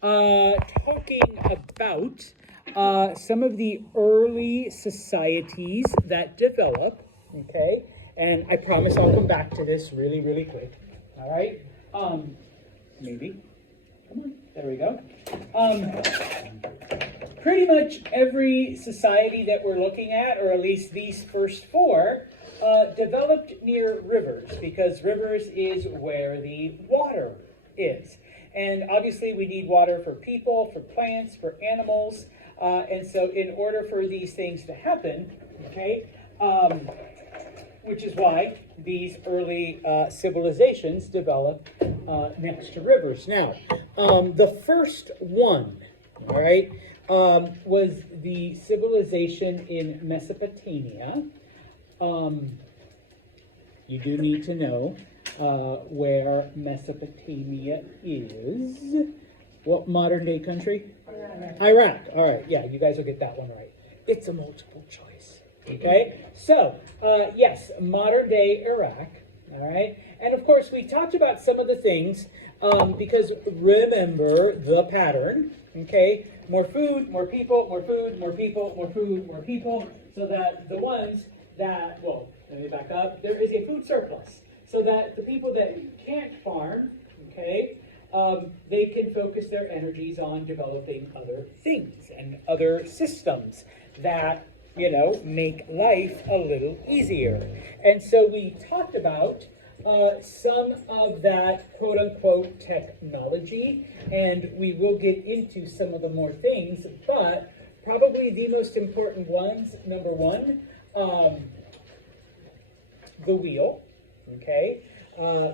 talking about some of the early societies that develop, okay? And I promise I'll come back to this really, really quick, all right? Maybe. Come on, there we go. Pretty much every society that we're looking at, or at least these first four, developed near rivers, because rivers is where the water is. And obviously we need water for people, for plants, for animals. And so in order for these things to happen, okay, which is why these early civilizations developed next to rivers. Now, the first one, all right, was the civilization in Mesopotamia. You do need to know where Mesopotamia is. What modern day country? Iraq. All right, yeah, you guys will get that one right. It's a multiple choice. Okay, so yes, modern day Iraq. All right, and of course we talked about some of the things because remember the pattern. Okay, more food, more people, more food, more people, more food, more people, so that the ones that, well, let me back up, there is a food surplus, so that the people that can't farm, okay, they can focus their energies on developing other things and other systems that, you know, make life a little easier. And so we talked about some of that quote-unquote technology, and we will get into some of the more things, but probably the most important ones, number one, the wheel, okay,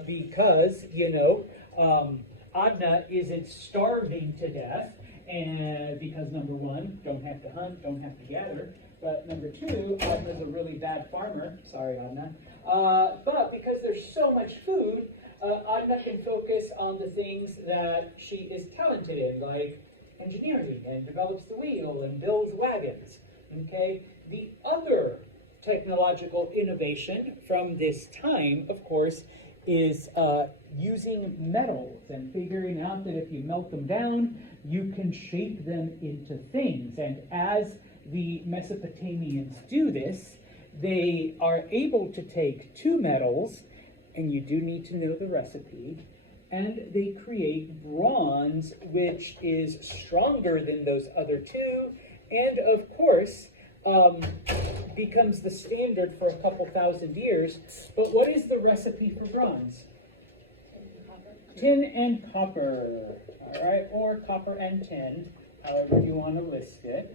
because, you know, Adna isn't starving to death, and because number one, don't have to hunt, don't have to gather, but number two, Adna's a really bad farmer, sorry Adna, but because there's so much food, Adna can focus on the things that she is talented in, like engineering, and develops the wheel, and builds wagons, okay? The other technological innovation from this time, of course, is using metals and figuring out that if you melt them down, you can shape them into things. And as the Mesopotamians do this, they are able to take two metals, and you do need to know the recipe, and they create bronze, which is stronger than those other two, and of course, becomes the standard for a couple thousand years. But what is the recipe for bronze? Tin and copper, all right, or copper and tin, however you want to list it,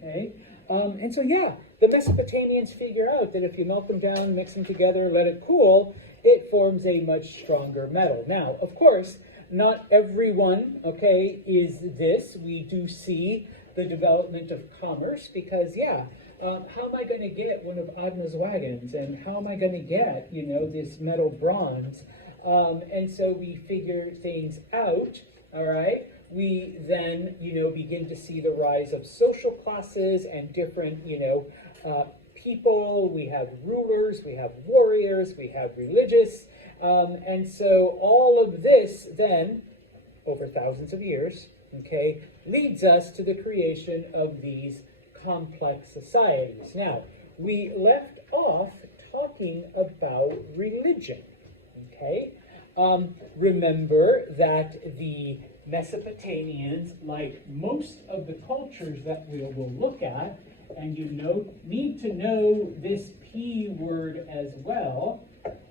okay? And so, yeah, the Mesopotamians figure out that if you melt them down, mix them together, let it cool, it forms a much stronger metal. Now, of course, not everyone, okay, is this. We do see the development of commerce because, yeah, how am I going to get one of Adna's wagons? And how am I going to get, you know, this metal bronze? And so we figure things out, all right? We then, you know, begin to see the rise of social classes and different, you know, people. We have rulers, we have warriors, we have religious. And so all of this then, over thousands of years, okay, leads us to the creation of these complex societies. Now, we left off talking about religion, okay? Remember that the Mesopotamians, like most of the cultures that we will look at, and you know, need to know this P word as well,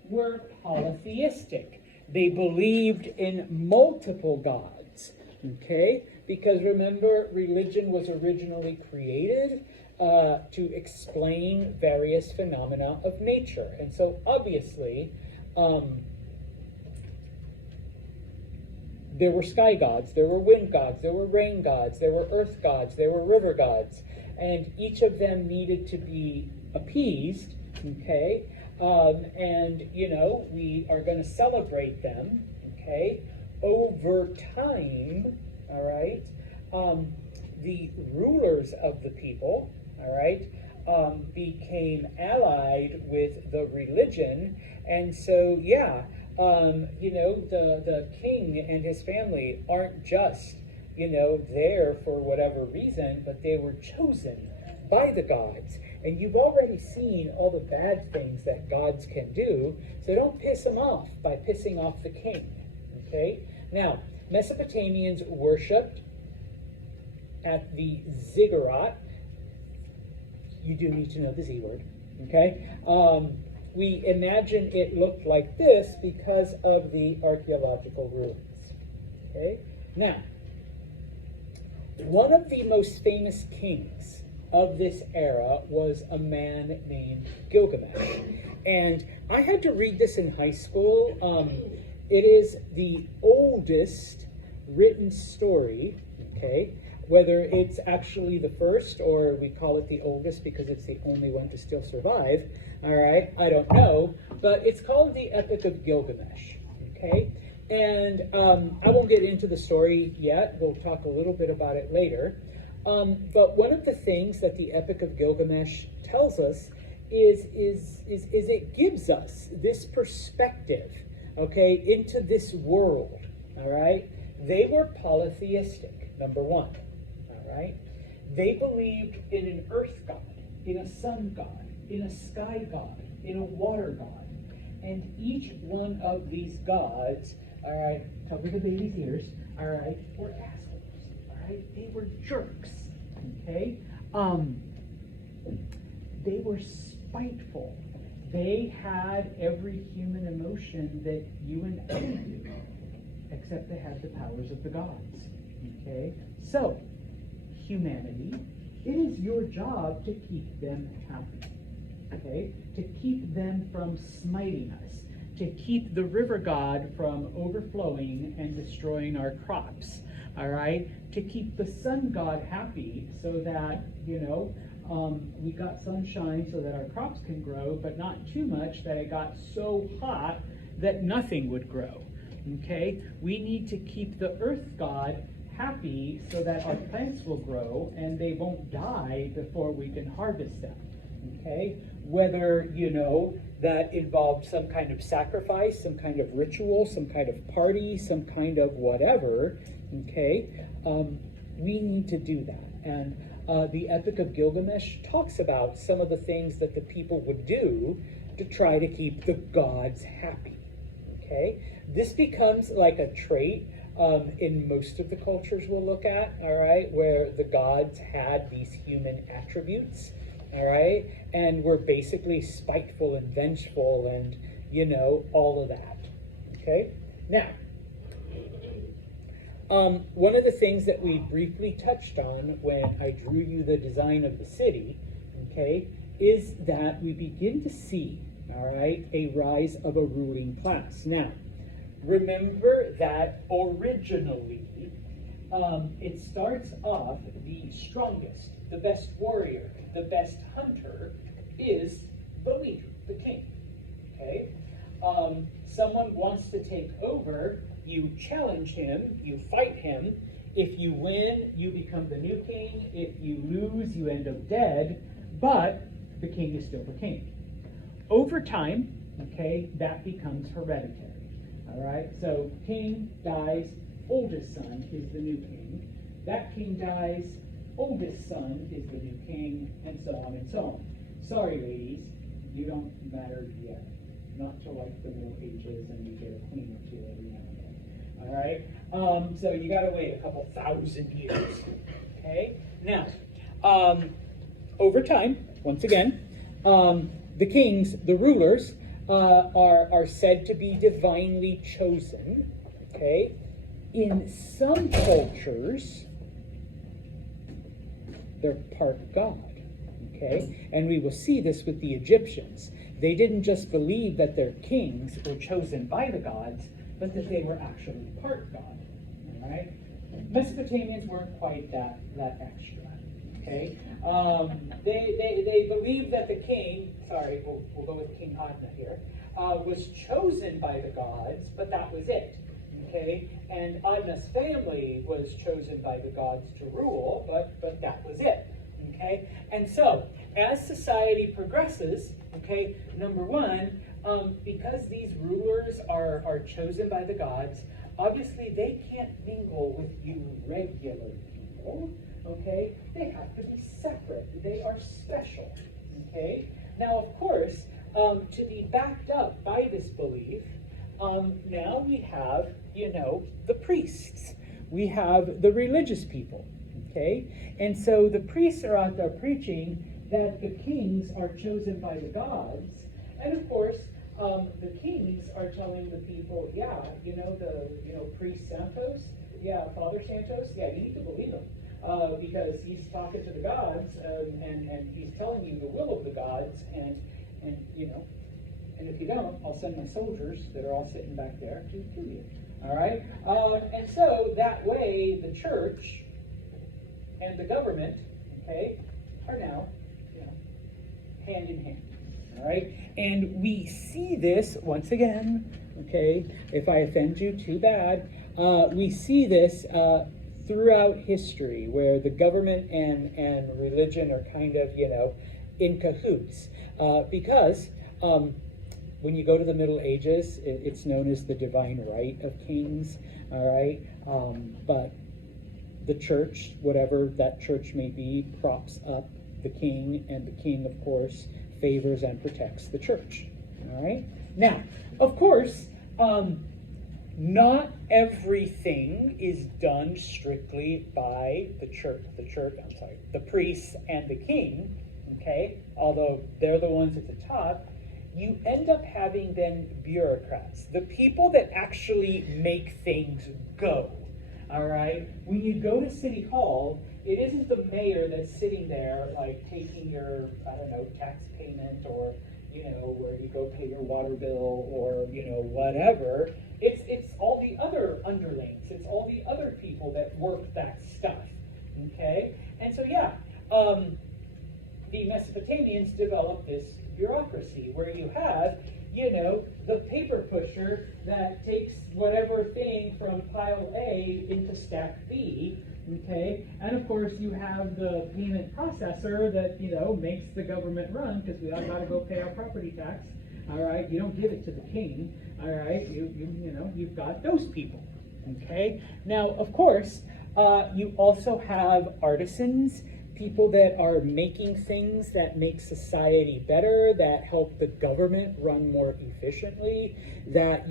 were polytheistic. They believed in multiple gods, okay? Because remember, religion was originally created to explain various phenomena of nature. And so obviously, there were sky gods, there were wind gods, there were rain gods, there were earth gods, there were river gods, and each of them needed to be appeased, okay? And, you know, we are going to celebrate them, okay? Over time, all right, the rulers of the people, all right, became allied with the religion, and so, yeah, you know, the king and his family aren't just there for whatever reason, but they were chosen by the gods. And you've already seen all the bad things that gods can do, so don't piss them off by pissing off the king. Okay? Now, Mesopotamians worshipped at the ziggurat. You do need to know the Z word. Okay? We imagine it looked like this because of the archaeological ruins. Okay? Now, one of the most famous kings of this era was a man named Gilgamesh. And I had to read this in high school. It is the oldest written story, okay? Whether it's actually the first or we call it the oldest because it's the only one to still survive, all right? I don't know, but it's called the Epic of Gilgamesh, okay? And I won't get into the story yet. We'll talk a little bit about it later. But one of the things that the Epic of Gilgamesh tells us is it gives us this perspective, okay, into this world, all right? They were polytheistic, number one, all right? They believed in an earth god, in a sun god, in a sky god, in a water god. And each one of these gods, all right, cover the baby's ears, all right, were assholes, all right? They were jerks, okay? They were spiteful. They had every human emotion that you and I do, except they had the powers of the gods, okay? So, humanity, it is your job to keep them happy, okay? To keep them from smiting us, to keep the river god from overflowing and destroying our crops, all right? To keep the sun god happy so that, we got sunshine so that our crops can grow, but not too much that it got so hot that nothing would grow, okay? We need to keep the earth god happy so that our plants will grow and they won't die before we can harvest them, okay? Whether, that involved some kind of sacrifice, some kind of ritual, some kind of party, some kind of whatever, okay? We need to do that. And the Epic of Gilgamesh talks about some of the things that the people would do to try to keep the gods happy, okay? This becomes like a trait in most of the cultures we'll look at, all right, where the gods had these human attributes, all right, and were basically spiteful and vengeful and, all of that, okay? Now, one of the things that we briefly touched on when I drew you the design of the city, okay, is that we begin to see, all right, a rise of a ruling class. Now, remember that originally, it starts off the strongest, the best warrior, the best hunter is the leader, the king, okay? Someone wants to take over, you challenge him, you fight him. If you win, you become the new king. If you lose, you end up dead, but the king is still the king. Over time, okay, that becomes hereditary, all right? So king dies, oldest son is the new king. That king dies, oldest son is the new king, and so on and so on. Sorry, ladies, you don't matter yet. Not till like the Middle Ages, and you get a queen or two every now and then. All right? So you got to wait a couple thousand years. Okay? Now, over time, once again, the kings, the rulers, are said to be divinely chosen. Okay? In some cultures, they're part God. Okay? And we will see this with the Egyptians. They didn't just believe that their kings were chosen by the gods, but that they were actually part God. All right? Mesopotamians weren't quite that extra. Okay? They believed that the king, we'll go with King Adna here, was chosen by the gods, but that was it. Okay? And Adna's family was chosen by the gods to rule, but that was it. Okay? And so, as society progresses, okay, number one, because these rulers are chosen by the gods, obviously they can't mingle with you regular people, okay? They have to be separate. They are special, okay? Now, of course, to be backed up by this belief, now we have, the priests. We have the religious people, okay? And so the priests are out there preaching that the kings are chosen by the gods. And of course, the kings are telling the people, priest Santos, Father Santos, you need to believe him. Because he's talking to the gods, and he's telling you the will of the gods, and if you don't, I'll send my soldiers that are all sitting back there to kill you. All right? And so that way, the church and the government, okay, are now, hand in hand. All right? And we see this, once again, okay, if I offend you, too bad. We see this throughout history where the government and religion are kind of, in cahoots. Because when you go to the Middle Ages, it's known as the divine right of kings, all right? But the church, whatever that church may be, props up the king, and the king, of course, favors and protects the church, all right? Now, of course, not everything is done strictly by the priests and the king, okay? Although they're the ones at the top, you end up having then bureaucrats, the people that actually make things go, all right? When you go to City Hall, it isn't the mayor that's sitting there, like, taking your, tax payment, or, where you go pay your water bill, or, whatever. It's all the other underlings. It's all the other people that work that stuff, okay? And so, the Mesopotamians developed this bureaucracy where you have, the paper pusher that takes whatever thing from pile A into stack B, okay? And of course you have the payment processor that, makes the government run, because we all got to go pay our property tax, all right? You don't give it to the king, all right? You've got those people, okay? Now, of course, you also have artisans, people that are making things that make society better, that help the government run more efficiently, that,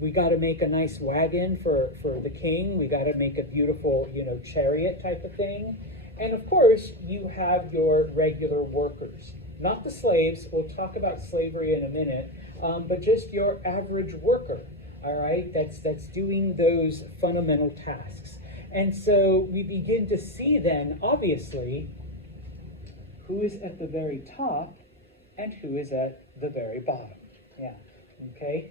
we got to make a nice wagon for the king, we got to make a beautiful, chariot type of thing. And of course, you have your regular workers, not the slaves. We'll talk about slavery in a minute, but just your average worker, all right, that's doing those fundamental tasks. And so we begin to see then, obviously, who is at the very top and who is at the very bottom. Yeah, okay?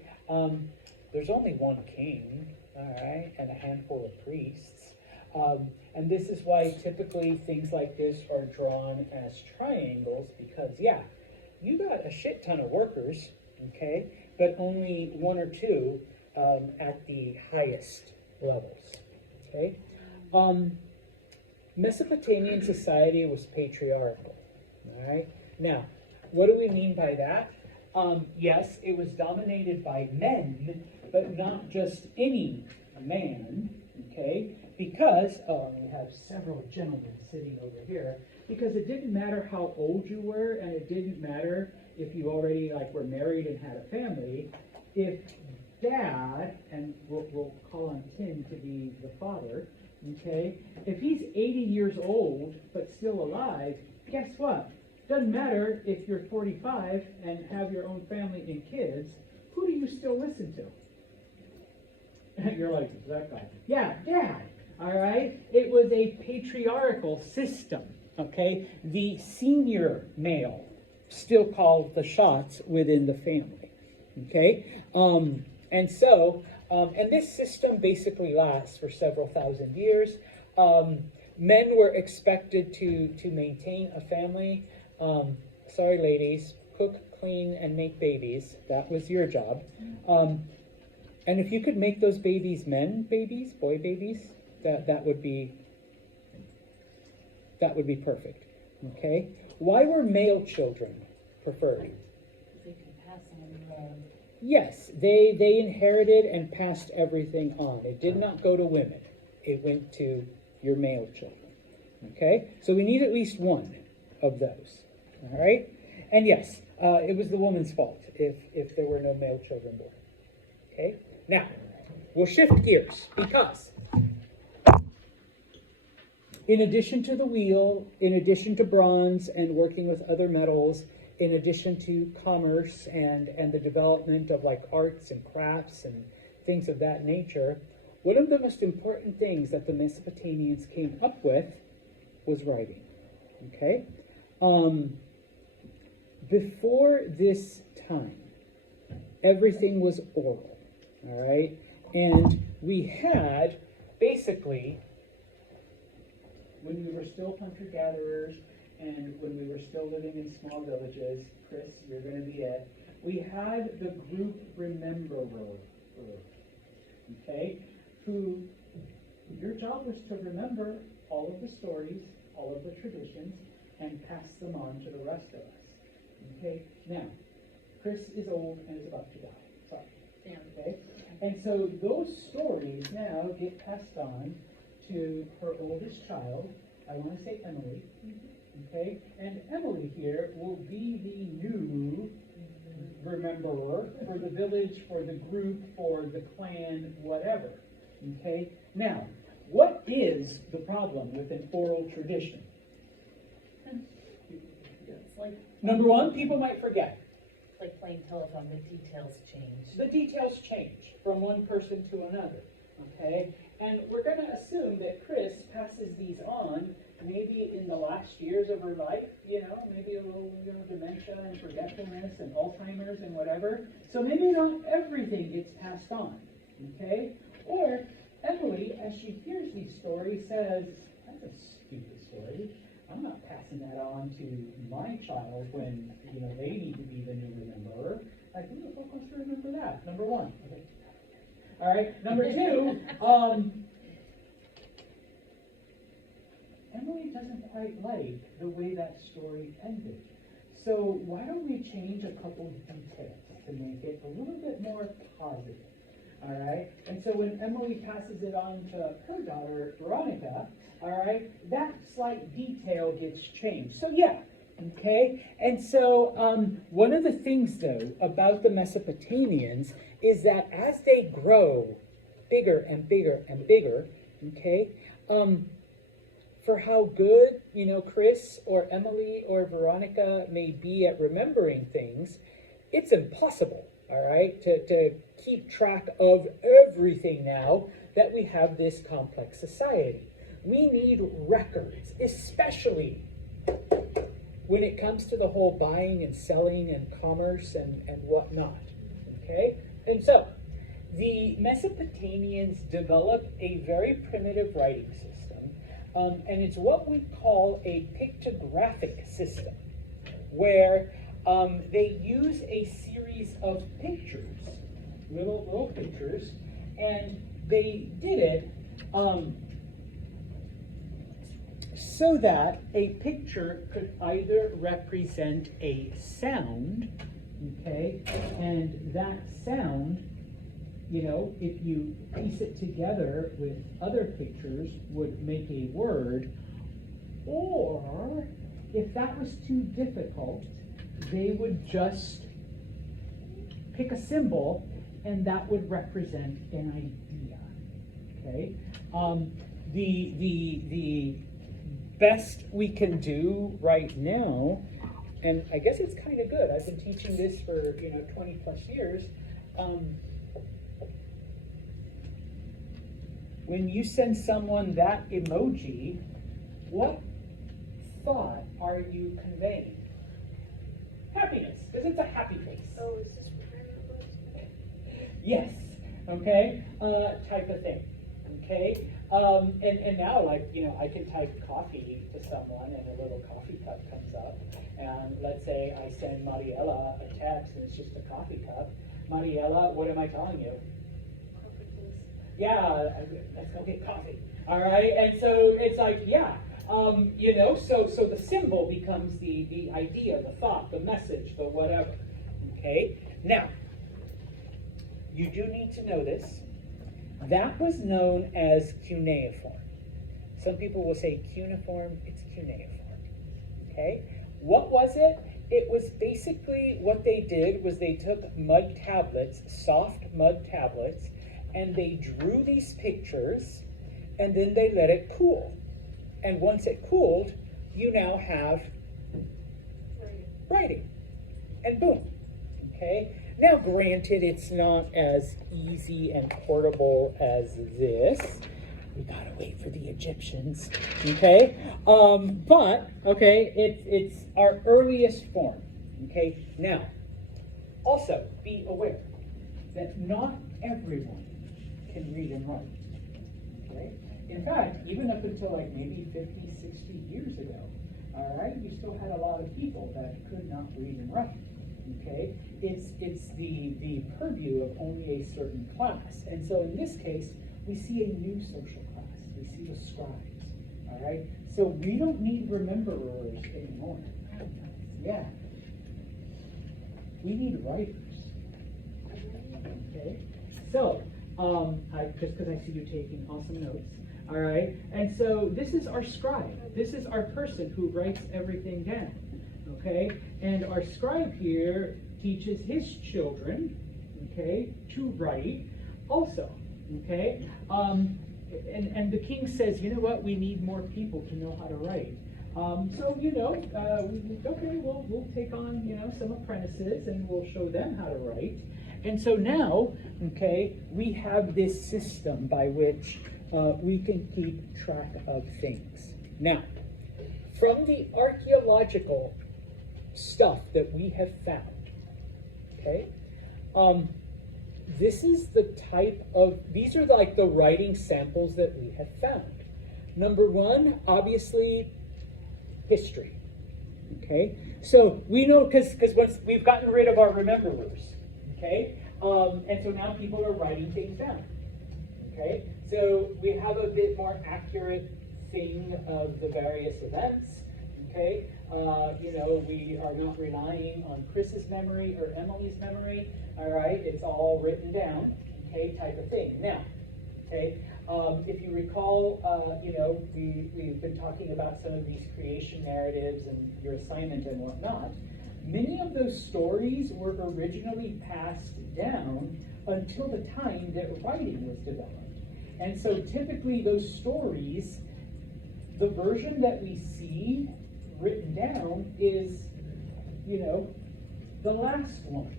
There's only one king, all right, and a handful of priests. And this is why typically things like this are drawn as triangles, because, you got a shit ton of workers, okay, but only one or two at the highest levels, okay? Mesopotamian society was patriarchal, all right? Now, what do we mean by that? Yes, it was dominated by men, but not just any man, okay? Because, we have several gentlemen sitting over here, because it didn't matter how old you were, and it didn't matter if you already, were married and had a family. If dad, and we'll call on Tim to be the father, okay? If he's 80 years old, but still alive, guess what? Doesn't matter if you're 45 and have your own family and kids, who do you still listen to? And you're like, that guy. Yeah, dad, all right? It was a patriarchal system, okay? The senior male still called the shots within the family, okay? And so, and this system basically lasts for several thousand years. Men were expected to maintain a family. Sorry, ladies, cook, clean, and make babies. That was your job. And if you could make those babies men babies, boy babies, that would be perfect. Okay? Why were male children preferred? They can pass on Yes, they inherited and passed everything on. It did not go to women. It went to your male children. Okay? So we need at least one of those. All right? And yes, it was the woman's fault if there were no male children born. Okay? Now, we'll shift gears because in addition to the wheel, in addition to bronze and working with other metals, in addition to commerce and the development of like arts and crafts and things of that nature, one of the most important things that the Mesopotamians came up with was writing. Okay? Before this time, everything was oral. All right? And we had basically, when we were still hunter-gatherers and when we were still living in small villages, Chris, you're going to be it, we had the group rememberer, okay, who, your job was to remember all of the stories, all of the traditions, and pass them on to the rest of us. Okay, now, Chris is old and is about to die. Sorry. Okay, and so those stories now get passed on to her oldest child. I want to say Emily. Okay, and Emily here will be the new rememberer for the village, for the group, for the clan, whatever. Okay, now, what is the problem with an oral tradition? It's like Number one, people might forget. like playing telephone, the details change. The details change from one person to another. Okay, and we're going to assume that Chris passes these on maybe in the last years of her life, maybe a little, dementia and forgetfulness and Alzheimer's and whatever. So maybe not everything gets passed on, okay? Or Emily, as she hears these stories, says, that's a stupid story. I'm not passing that on to my child when, they need to be the new rememberer. Like, who the fuck wants to remember that? Number one. Okay. All right, number two, Emily doesn't quite like the way that story ended. So why don't we change a couple details to make it a little bit more positive? All right? And so when Emily passes it on to her daughter, Veronica, all right, that slight detail gets changed. So yeah, okay? And so one of the things, though, about the Mesopotamians is that as they grow bigger and bigger and bigger, okay, for how good, Chris or Emily or Veronica may be at remembering things, it's impossible, all right, to keep track of everything now that we have this complex society. We need records, especially when it comes to the whole buying and selling and commerce and whatnot, okay? And so, the Mesopotamians developed a very primitive writing system, and it's what we call a pictographic system, where they use a series of pictures, little pictures, and they did it so that a picture could either represent a sound, okay, and that sound, if you piece it together with other pictures, would make a word, or if that was too difficult, they would just pick a symbol and that would represent an idea, okay? The best we can do right now, and I guess it's kind of good, I've been teaching this for 20 plus years, when you send someone that emoji, what thought are you conveying? Happiness, because it's a happy face. Oh, is this what Yes, okay, type of thing, okay? And now, I can type coffee to someone and a little coffee cup comes up. And let's say I send Mariella a text and it's just a coffee cup. Mariella, what am I telling you? Coffee, please. Yeah, let's go get coffee. All right, and so it's like, yeah, so the symbol becomes the idea, the thought, the message, the whatever. Okay, now, you do need to know this. That was known as cuneiform. Some people will say cuneiform, it's cuneiform. Okay? What was it? It was basically what they did was they took mud tablets, soft mud tablets, and they drew these pictures, and then they let it cool. And once it cooled, you now have writing. And boom. Okay? Now, granted, it's not as easy and portable as this. We gotta wait for the Egyptians, okay? But, okay, it's our earliest form, okay? Now, also, be aware that not everyone can read and write, okay? In fact, even up until like maybe 50, 60 years ago, all right, you still had a lot of people that could not read and write, okay? It's the purview of only a certain class. And so in this case, we see a new social class. We see the scribes, all right? So we don't need rememberers anymore. Yeah. We need writers, okay? So, just because I see you taking awesome notes, all right? And so this is our scribe. This is our person who writes everything down, okay? And our scribe here teaches his children, okay, to write also, okay? And the king says, you know what, we need more people to know how to write. So, you know, okay, we'll take on, you know, some apprentices and we'll show them how to write. And so now, okay, we have this system by which we can keep track of things. Now, from the archaeological stuff that we have found, okay, this is the type of, these are like the writing samples that we have found. Number one, obviously, history, okay? So we know, because once we've gotten rid of our rememberers, okay? And so now people are writing things down, okay? So we have a bit more accurate thing of the various events, okay? You know, we are not relying on Chris's memory or Emily's memory, all right? It's all written down, okay, type of thing. Now, okay, if you recall, you know, we've been talking about some of these creation narratives and your assignment and whatnot. Many of those stories were originally passed down until the time that writing was developed. And so typically those stories, the version that we see written down is, you know, the last one,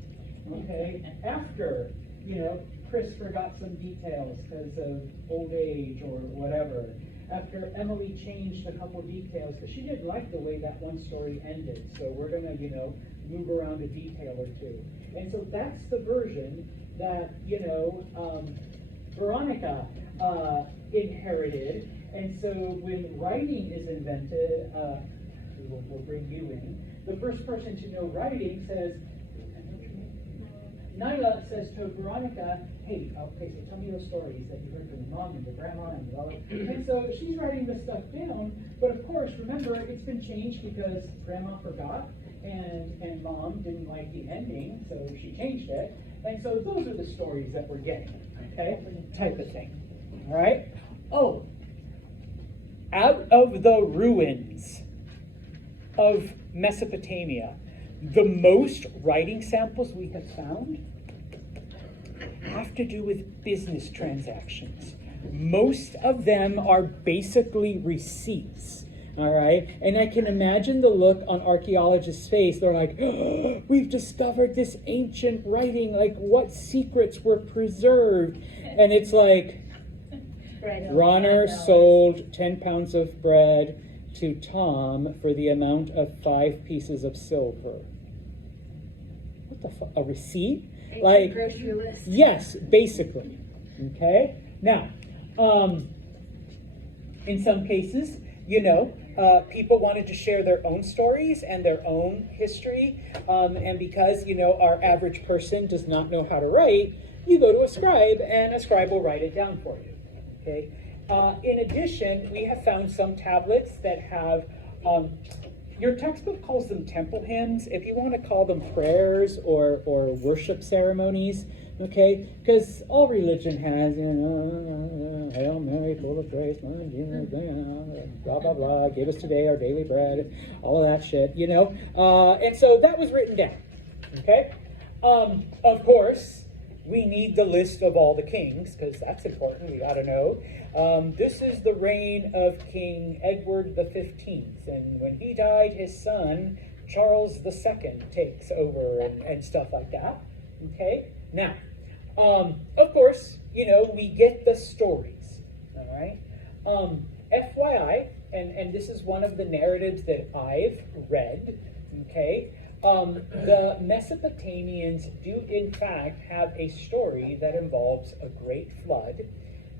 okay? After, you know, Chris forgot some details because of old age or whatever. After Emily changed a couple details, because she didn't like the way that one story ended. So we're gonna, you know, move around a detail or two. And so that's the version that, you know, Veronica inherited. And so when writing is invented, we'll bring you in. The first person to know writing says, Nyla says to Veronica, hey, okay, so tell me those stories that you heard from your mom and your grandma and all that. And so she's writing this stuff down, but of course, remember, it's been changed because grandma forgot and mom didn't like the ending, so she changed it. And so those are the stories that we're getting, okay? Type of thing, all right? Oh, out of the ruins of Mesopotamia, the most writing samples we have found have to do with business transactions. Most of them are basically receipts, all right? And I can imagine the look on archaeologists' face. They're like, oh, we've discovered this ancient writing, like what secrets were preserved? And it's like, Ronner sold 10 pounds of bread to Tom for the amount of 5 pieces of silver. What the fuck? A receipt? Like, grocery list. Yes, basically. Okay? Now, in some cases, you know, people wanted to share their own stories and their own history. And because, you know, our average person does not know how to write, you go to a scribe and a scribe will write it down for you. Okay? In addition, we have found some tablets that have, your textbook calls them temple hymns. If you want to call them prayers or worship ceremonies, Okay, because all religion has, Hail Mary, full of grace, blah, blah, blah, give us today our daily bread, all of that shit, and so that was written down, okay? Of course, we need the list of all the kings, because that's important, we gotta know. This is the reign of King Edward the 15th, and when he died, his son, Charles II, takes over and stuff like that, okay? Now, of course, we get the stories, all right? FYI, and this is one of the narratives that I've read, okay? The Mesopotamians do, in fact, have a story that involves a great flood.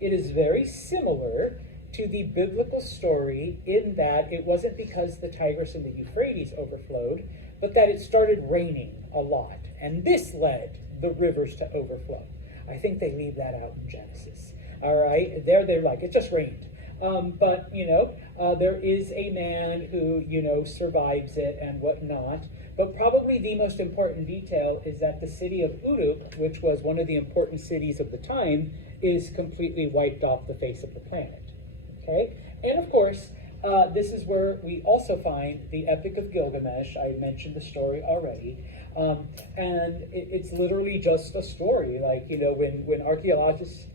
It is very similar to the biblical story in that it wasn't because the Tigris and the Euphrates overflowed, but that it started raining a lot, and this led the rivers to overflow. I think they leave that out in Genesis. All right, they're like, it just rained. But, there is a man who, survives it and whatnot. But probably the most important detail is that the city of Uruk, which was one of the important cities of the time, is completely wiped off the face of the planet. Okay? And of course, this is where we also find the Epic of Gilgamesh. I mentioned the story already. And it's literally just a story. Like, when archaeologists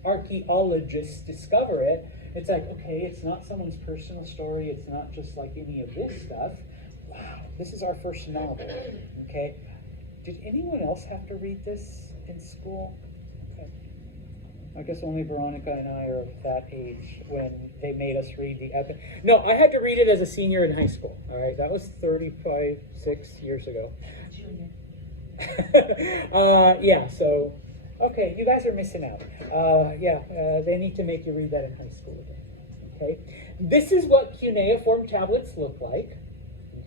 discover it, it's like, okay, it's not someone's personal story. It's not just like any of this stuff. Wow, this is our first novel. Okay? Did anyone else have to read this in school? Okay. I guess only Veronica and I are of that age when they made us read the epic. No, I had to read it as a senior in high school. All right, that was 6 years ago. Junior. Yeah, so, okay, you guys are missing out. They need to make you read that in high school again. Okay, this is what cuneiform tablets look like.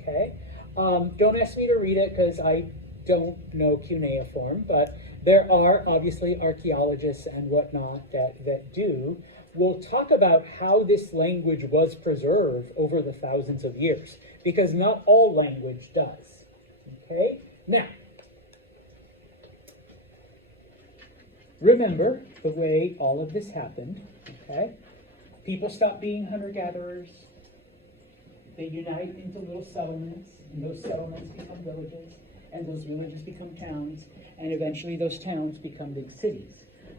Okay, don't ask me to read it because I don't know cuneiform, but there are obviously archaeologists and whatnot that do. We'll talk about how this language was preserved over the thousands of years, because not all language does. Okay, now, remember the way all of this happened, okay? People stop being hunter-gatherers. They unite into little settlements, and those settlements become villages, and those villages become towns, and eventually those towns become big cities.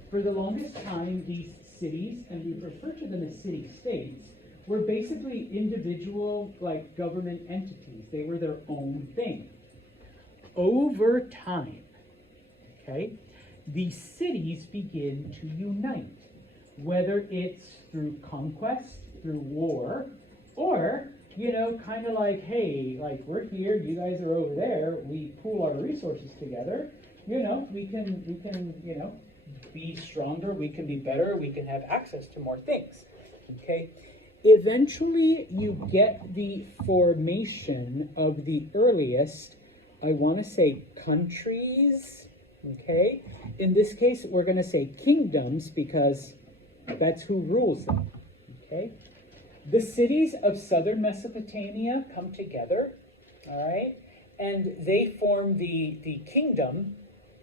For the longest time, these cities, and we refer to them as city-states, were basically individual, government entities. They were their own thing. Over time, okay, these cities begin to unite, whether it's through conquest, through war, or, kind of like, hey, we're here, you guys are over there, we pool our resources together, we can, be stronger, we can be better, we can have access to more things, okay? Eventually, you get the formation of the earliest, I want to say, countries, okay? In this case, we're going to say kingdoms because that's who rules them, okay? The cities of southern Mesopotamia come together, all right? And they form the kingdom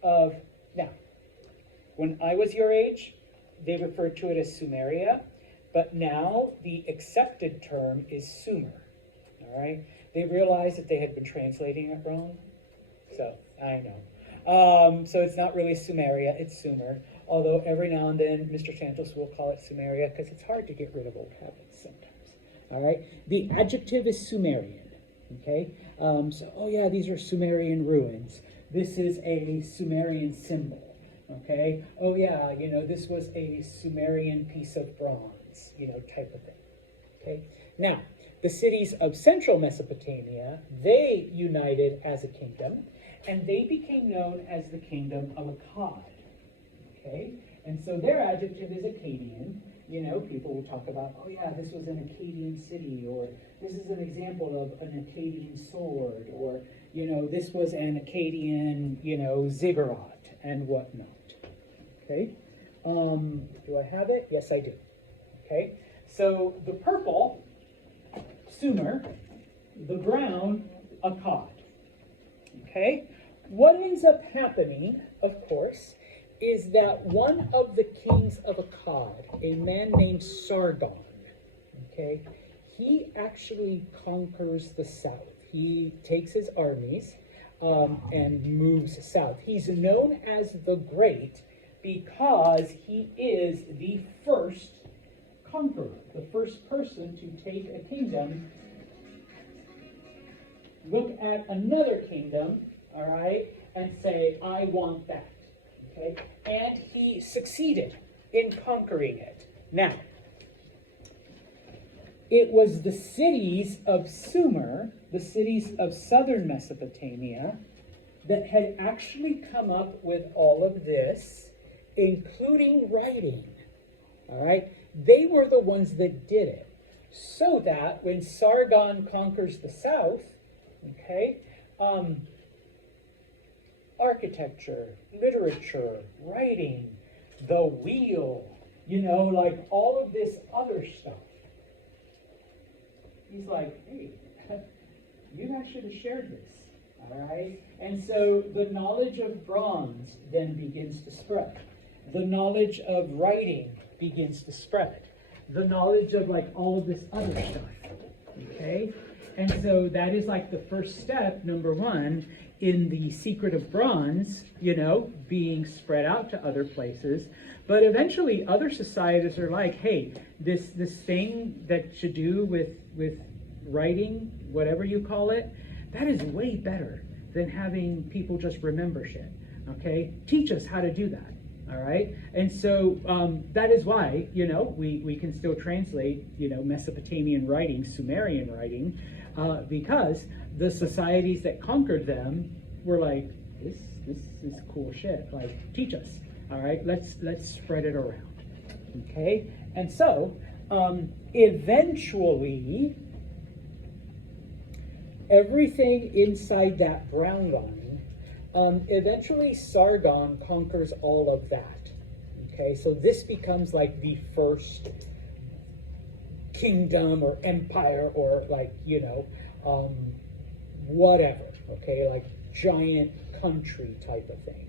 of, now, when I was your age, they referred to it as Sumeria, but now the accepted term is Sumer, all right? They realized that they had been translating it wrong, so I know. So it's not really Sumeria, it's Sumer. Although every now and then, Mr. Santos will call it Sumeria because it's hard to get rid of old habits sometimes. All right? The adjective is Sumerian. Okay? These are Sumerian ruins. This is a Sumerian symbol. Okay? This was a Sumerian piece of bronze, type of thing. Okay? Now, the cities of central Mesopotamia, they united as a kingdom, and they became known as the kingdom of Akkad. Okay? And so their adjective is Akkadian. People will talk about, this was an Akkadian city, or this is an example of an Akkadian sword, or, this was an Akkadian, ziggurat, and whatnot. Okay? Do I have it? Yes, I do. Okay? So the purple, Sumer, the brown, Akkad. Okay? What ends up happening, of course, is that one of the kings of Akkad, a man named Sargon, okay, he actually conquers the south. He takes his armies and moves south. He's known as the Great because he is the first conqueror, the first person to take a kingdom, look at another kingdom, all right, and say, I want that, okay? And he succeeded in conquering it. Now, it was the cities of Sumer, the cities of southern Mesopotamia, that had actually come up with all of this, including writing, all right? They were the ones that did it, so that when Sargon conquers the south, okay, architecture, literature, writing, the wheel, you know, like all of this other stuff. He's like, hey, you guys should have shared this, all right? And so the knowledge of bronze then begins to spread. The knowledge of writing begins to spread. The knowledge of like all of this other stuff, okay? And so that is like the first step, number one, in the secret of bronze, you know, being spread out to other places. But eventually other societies are like, hey, this thing that should do with writing, whatever you call it, that is way better than having people just remember shit, okay? Teach us how to do that, all right? And so that is why, you know, we can still translate, you know, Mesopotamian writing, Sumerian writing, because the societies that conquered them were like, this is cool shit, like, teach us, all right? Let's spread it around, okay? And so, eventually, everything inside that brown line, eventually Sargon conquers all of that, okay? So this becomes like the first kingdom or empire or like, you know, whatever, okay? Like giant country type of thing.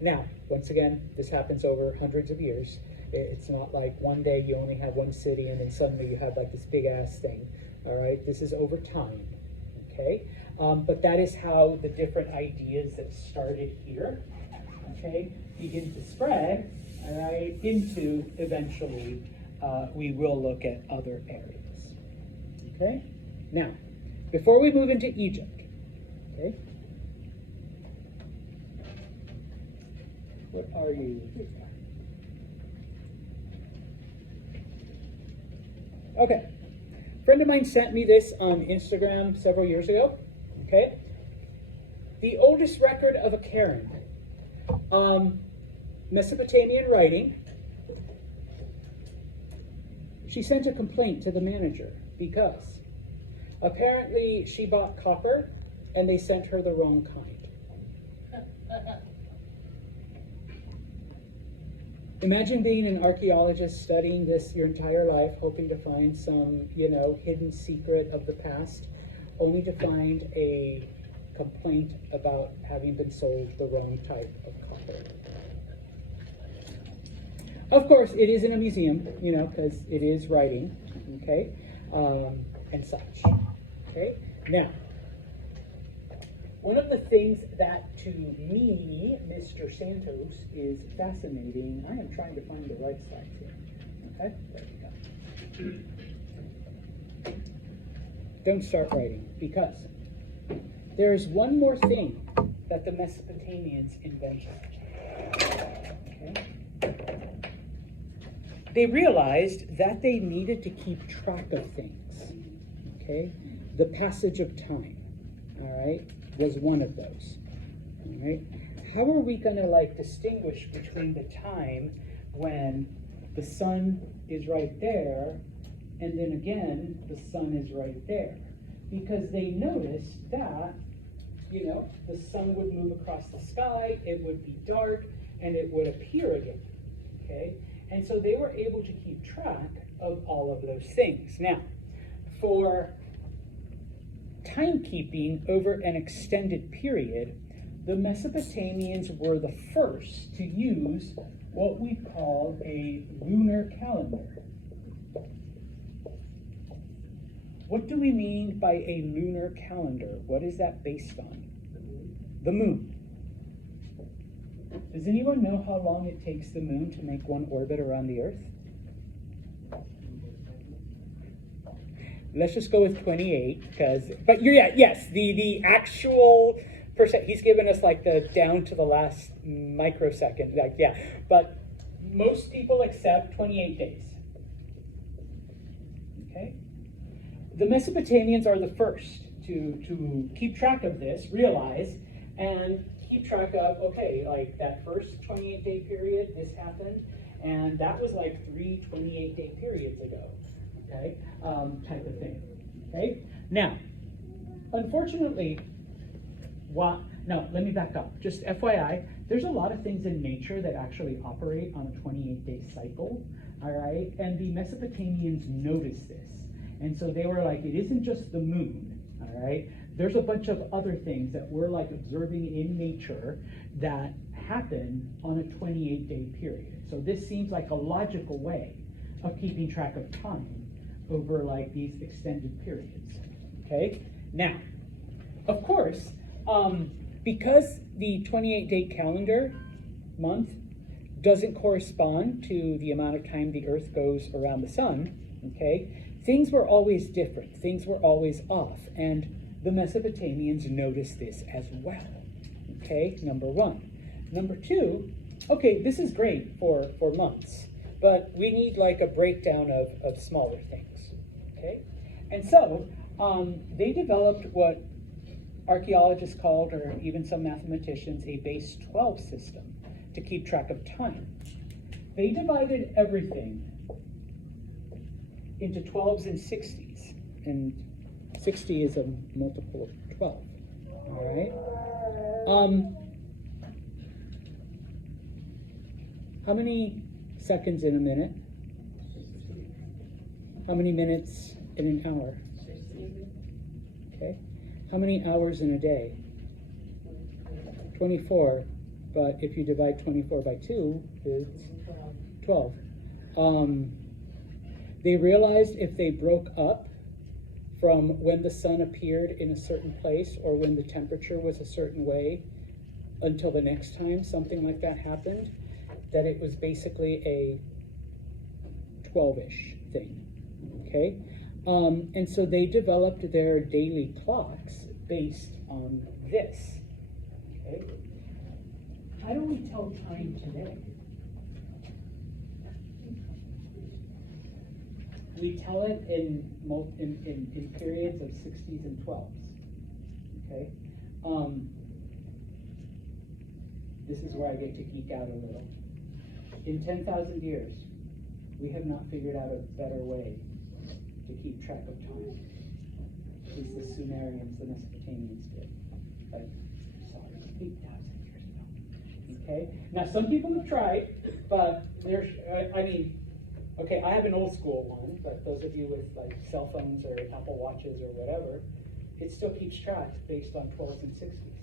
Now, once again, this happens over hundreds of years. It's not like one day you only have one city and then suddenly you have like this big ass thing, all right? This is over time, okay? But that is how the different ideas that started here, okay, begin to spread, all right, into eventually we will look at other areas, okay? Now, before we move into Egypt, okay, what are you? Okay, a friend of mine sent me this on Instagram several years ago, okay? The oldest record of a Karen, Mesopotamian writing. She sent a complaint to the manager because apparently she bought copper and they sent her the wrong kind. Imagine being an archaeologist studying this your entire life, hoping to find some, you know, hidden secret of the past, only to find a complaint about having been sold the wrong type of copper. Of course, it is in a museum, you know, because it is writing, okay, and such, okay? Now, one of the things that to me, Mr. Santos, is fascinating, I am trying to find the right side here, okay? There we go. Don't start writing, because there's one more thing that the Mesopotamians invented, okay? They realized that they needed to keep track of things, okay? The passage of time, all right, was one of those, all right? How are we gonna like distinguish between the time when the sun is right there and then again, the sun is right there? Because they noticed that, you know, the sun would move across the sky, it would be dark, and it would appear again, okay? And so they were able to keep track of all of those things. Now, for timekeeping over an extended period, the Mesopotamians were the first to use what we call a lunar calendar. What do we mean by a lunar calendar? What is that based on? The moon. Does anyone know how long it takes the moon to make one orbit around the Earth? Let's just go with 28, yes, the actual percent, he's given us like the down to the last microsecond, but most people accept 28 days. Okay? The Mesopotamians are the first to keep track of this, realize, and keep track of, okay, like that first 28-day period, this happened, and that was like 3 28-day periods ago, okay, type of thing, okay? Now, unfortunately, no, let me back up. Just FYI, there's a lot of things in nature that actually operate on a 28-day cycle, all right? And the Mesopotamians noticed this. And so they were like, it isn't just the moon, all right? There's a bunch of other things that we're like observing in nature that happen on a 28-day period. So this seems like a logical way of keeping track of time over like these extended periods, okay? Now, of course, because the 28-day calendar month doesn't correspond to the amount of time the Earth goes around the sun, okay, things were always different. Things were always off, and the Mesopotamians noticed this as well, okay, number one. Number two, okay, this is great for months, but we need like a breakdown of smaller things, okay? And so they developed what archaeologists called, or even some mathematicians, a base 12 system to keep track of time. They divided everything into 12s and 60s, and 60 is a multiple of 12, all right? How many seconds in a minute? How many minutes in an hour? Okay. How many hours in a day? 24, but if you divide 24 by 2, it's 12. They realized if they broke up from when the sun appeared in a certain place or when the temperature was a certain way until the next time something like that happened, that it was basically a 12-ish thing, okay? And so they developed their daily clocks based on this, okay? How do we tell time today? We tell it in periods of 60s and 12s, okay? This is where I get to geek out a little. In 10,000 years, we have not figured out a better way to keep track of time. As the Sumerians, the Mesopotamians did. Like, sorry, 8,000 years ago. Okay? Now, some people have tried, but there's, okay, I have an old school one, but those of you with like cell phones or Apple Watches or whatever, it still keeps track based on 12s and 60s.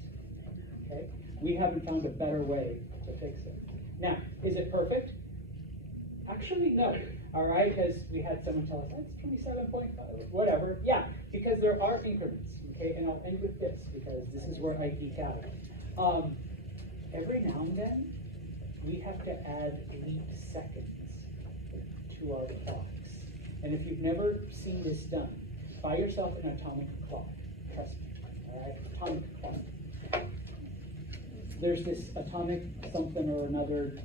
Okay? We haven't found a better way to fix it. Now, is it perfect? Actually, no. All right, because we had someone tell us, that's 27.5, whatever. Yeah, because there are increments, okay? And I'll end with this, because this is where I geek out. Every now and then, we have to add leap seconds to our clocks. And if you've never seen this done, buy yourself an atomic clock. Trust me, all right? Atomic clock. There's this atomic something or another,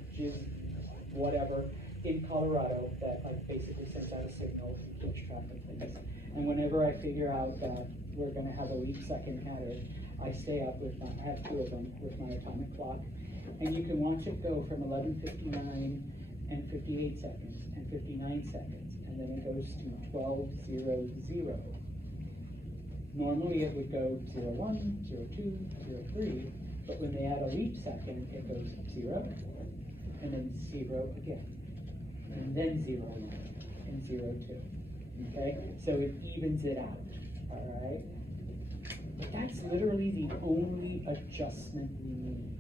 whatever, in Colorado that like basically sends out a signal to keep track of things. And whenever I figure out that we're going to have a leap second added, I stay up with I have two of them with my atomic clock, and you can watch it go from 11:59 and 58 seconds and 59 seconds, and then it goes to 12:00. Normally it would go 01, 02, 03, but when they add a leap second, it goes 0, and then 0 again, and then 0 again, and 02. Okay, so it evens it out. All right. But that's literally the only adjustment we need.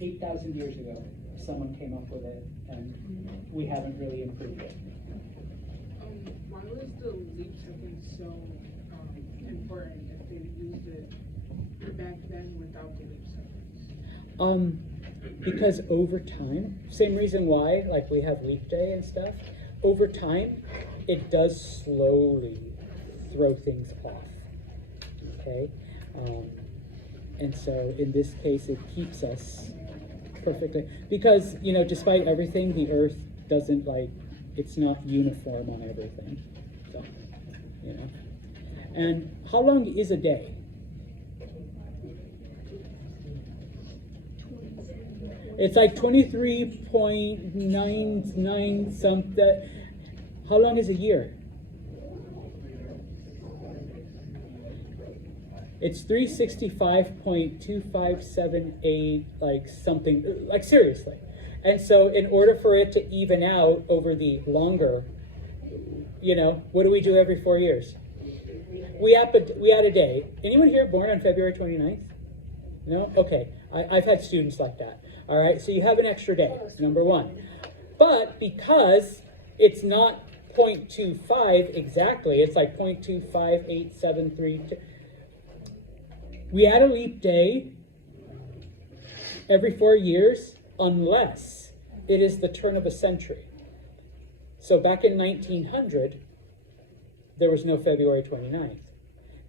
8,000 years ago, someone came up with it, and we haven't really improved it. Why was the leap second so important if they used it back then without the leap seconds? Because over time, same reason why, like we have leap day and stuff, over time, it does slowly throw things off, okay? And so in this case, it keeps us perfectly, because, you know, despite everything, the Earth doesn't it's not uniform on everything, so, you know. And how long is a day? It's like 23.99 something. How long is a year? It's 365.2578, like something, like seriously. And so in order for it to even out over the longer, you know, what do we do every 4 years? We add a day. Anyone here born on February 29th? No? Okay. I've had students like that. All right, so you have an extra day, number one. But because it's not 0.25 exactly, it's like 0.25873. We add a leap day every 4 years unless it is the turn of a century. So back in 1900, there was no February 29th.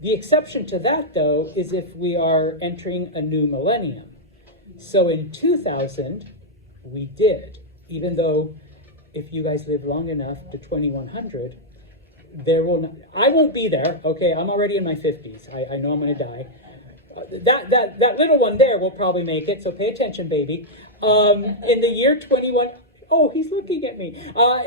The exception to that, though, is if we are entering a new millennium. So in 2000, we did, even though if you guys live long enough to 2100, there will not, I won't be there, okay? I'm already in my 50s. I know I'm going to die. That little one there will probably make it, so pay attention, baby. In the year 21, oh, he's looking at me.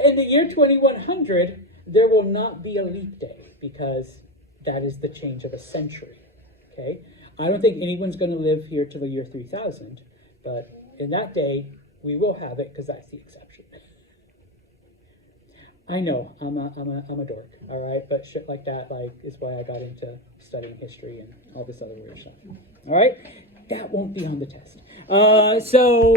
In the year 2100, there will not be a leap day because that is the change of a century, okay? I don't think anyone's going to live here till the year 3000, but in that day, we will have it because that's the exception. I know, I'm a dork, all right? But shit like that, is why I got into studying history and all this other weird stuff. All right? That won't be on the test. So